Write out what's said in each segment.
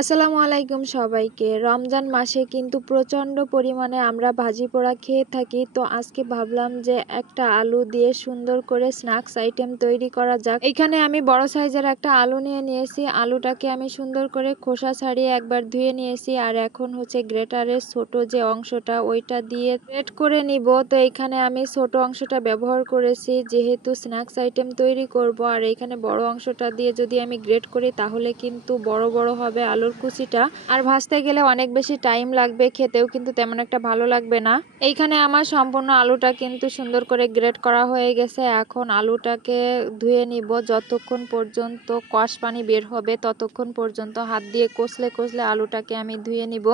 আসসালামু আলাইকুম সবাইকে। রমজান মাসে কিন্তু প্রচণ্ড পরিমাণে আমরা ভাজি পোড়া খেয়ে থাকি। তো আজকে ভাবলাম যে একটা আলু দিয়ে সুন্দর করে স্ন্যাক্স আইটেম তৈরি করা যাক। এখানে আমি বড় সাইজের একটা আলু নিয়েছি। আলুটাকে আমি সুন্দর করে খোসা ছাড়িয়ে একবার ধুয়ে নিয়েছি, আর এখন হচ্ছে গ্রেটারের ছোট যে অংশটা ওইটা দিয়ে গ্রেট করে নিব। তো এখানে আমি ছোট অংশটা ব্যবহার করেছি যেহেতু স্ন্যাক্স আইটেম তৈরি করব, আর এখানে বড় অংশটা দিয়ে যদি আমি গ্রেট করি তাহলে কিন্তু বড় বড় হবে আলুর কুচিটা, আর ভাজতে গেলে অনেক বেশি টাইম লাগবে, খেতেও কিন্তু তেমন একটা ভালো লাগবে না। এইখানে আমার সম্পূর্ণ আলুটা কিন্তু সুন্দর করে গ্রেট করা হয়ে গেছে। এখন আলুটাকে ধুয়ে নিব, যতক্ষণ পর্যন্ত কষ পানি বের হবে ততক্ষণ পর্যন্ত হাত দিয়ে কষলে কষলে আলুটাকে আমি ধুয়ে নিব।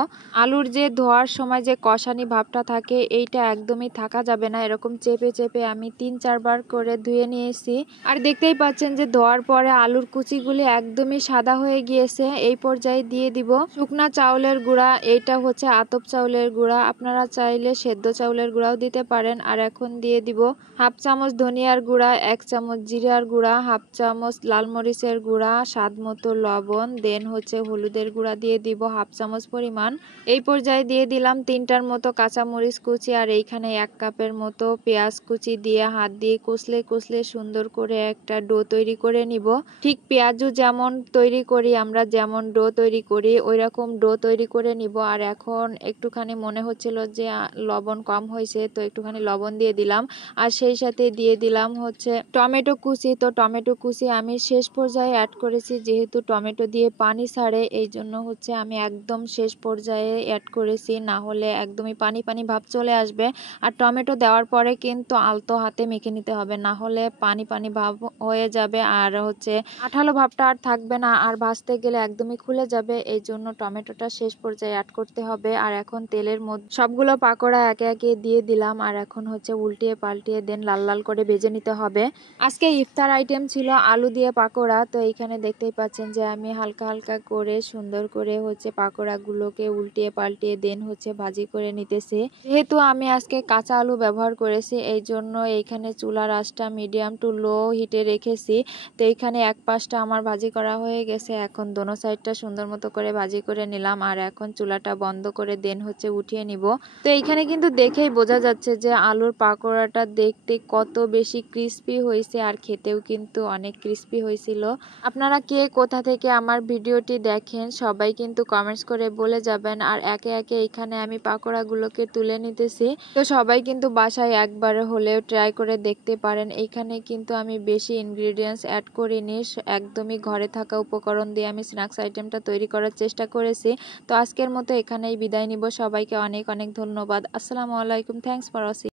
আলুর যে ধোয়ার সময় যে কষানি ভাবটা থাকে এইটা একদমই থাকা যাবে না। এরকম চেপে চেপে আমি 3-4 বার করে ধুয়ে নিয়েছি, আর দেখতেই পাচ্ছেন যে ধোয়ার পরে আলুর কুচিগুলি একদমই সাদা হয়ে গিয়েছে। এই পর্যায়ে দিয়ে দিব শুকনা চাউলের গুঁড়া। এইটা হচ্ছে আতপ চাউলের গুঁড়া, আপনারা চাইলে সেদ্ধ চাউলের গুঁড়াও দিতে পারেন। আর এখন দিয়ে দিব হাফ চামচ ধনিয়ার গুঁড়া, 1 চামচ জিরার গুঁড়া, হাফ চামচ লাল মরিচের গুঁড়া, স্বাদ মতো লবণ, দেন হচ্ছে হলুদের গুঁড়া দিয়ে দিব হাফ চামচ পরিমাণ। এই পর্যায়ে দিয়ে দিলাম 3টার মতো কাঁচামরিচ কুচি, আর এইখানে 1 কাপের মতো পেঁয়াজ কুচি দিয়ে হাত দিয়ে কষলে কষলে সুন্দর করে একটা ডো তৈরি করে নিব। ঠিক পেঁয়াজু যেমন তৈরি করি আমরা, যেমন ডো তৈরি করি ওই রকম ডো তৈরি করে নিব। আর এখন একটুখানি মনে হচ্ছিল যে লবণ কম হয়েছে, তো একটুখানি লবণ দিয়ে দিলাম, আর সেই সাথে দিয়ে দিলাম হচ্ছে টমেটো কুচি। তো টমেটো কুচি আমি শেষ পর্যায়ে অ্যাড করেছি, যেহেতু টমেটো দিয়ে পানি ছাড়ে এই জন্য হচ্ছে আমি একদম শেষ পর্যায়ে অ্যাড করেছি, না হলে একদমই পানি পানি ভাব চলে আসবে। আর টমেটো দেওয়ার পরে কিন্তু আলতো হাতে মেখে নিতে হবে, না হলে পানি পানি ভাব হয়ে যাবে, আর হচ্ছে আঠালো ভাবটা আর থাকবে না, আর ভাজতে গেলে একদমই খুলে যাবে। এই জন্য টমেটোটা শেষ পর্যায়ে অ্যাড করতে হবে। আর এখন তেলের মধ্যে সবগুলো পাকোড়া একে একে দিয়ে দিলাম, আর এখন হচ্ছে উল্টিয়ে পাল্টিয়ে দেন লাল লাল করে ভেজে নিতে হবে। আজকে ইফতার আইটেম ছিল আলু দিয়ে পাকোড়া। তো এইখানে দেখতেই পাচ্ছেন যে আমি হালকা হালকা করে সুন্দর করে হচ্ছে পাকোড়াগুলোকে উল্টিয়ে পাল্টিয়ে দেন হচ্ছে ভাজি করে নিতেছি। যেহেতু আমি আজকে কাঁচা আলু ব্যবহার করেছি এই জন্য এইখানে চুলার আঁচটা মিডিয়াম টু লো হিটে রেখেছি। তো এইখানে এক পাশটা আমার ভাজি করা হয়ে গেছে, এখন দোনো সাইডটা সুন্দর মতো করে ভাজি করে নিলাম, আর এখন চুলাটা বন্ধ করে দেন হচ্ছে উঠিয়ে নিব। তো এইখানে কিন্তু দেখেই বোঝা যাচ্ছে যে আলুর পাকোড়াটা দেখতে কত বেশি ক্রিস্পি হয়েছে, আর খেতেও কিন্তু অনেক ক্রিস্পি হয়েছিল। আপনারা কে কোথা থেকে আমার ভিডিওটি দেখেন সবাই কিন্তু কমেন্টস করে বলে যাবেন। আর একে একে এখানে আমি পাকোড়াগুলোকে তুলে নিতেছি। তো সবাই কিন্তু বাসায় একবার হলেও ট্রাই করে দেখতে পারেন। এইখানে কিন্তু আমি বেশি ইনগ্রিডিয়েন্টস অ্যাড করিনি, একদমই ঘরে থাকা উপকরণ দিয়ে আমি স্ন্যাক্স আইটেমটা তৈরি করার চেষ্টা করেছি। তো আজকের মতো এখানেই বিদায় নিব, সবাইকে অনেক অনেক ধন্যবাদ। আসসালামু আলাইকুম, থ্যাংকস ফর ওয়াচিং।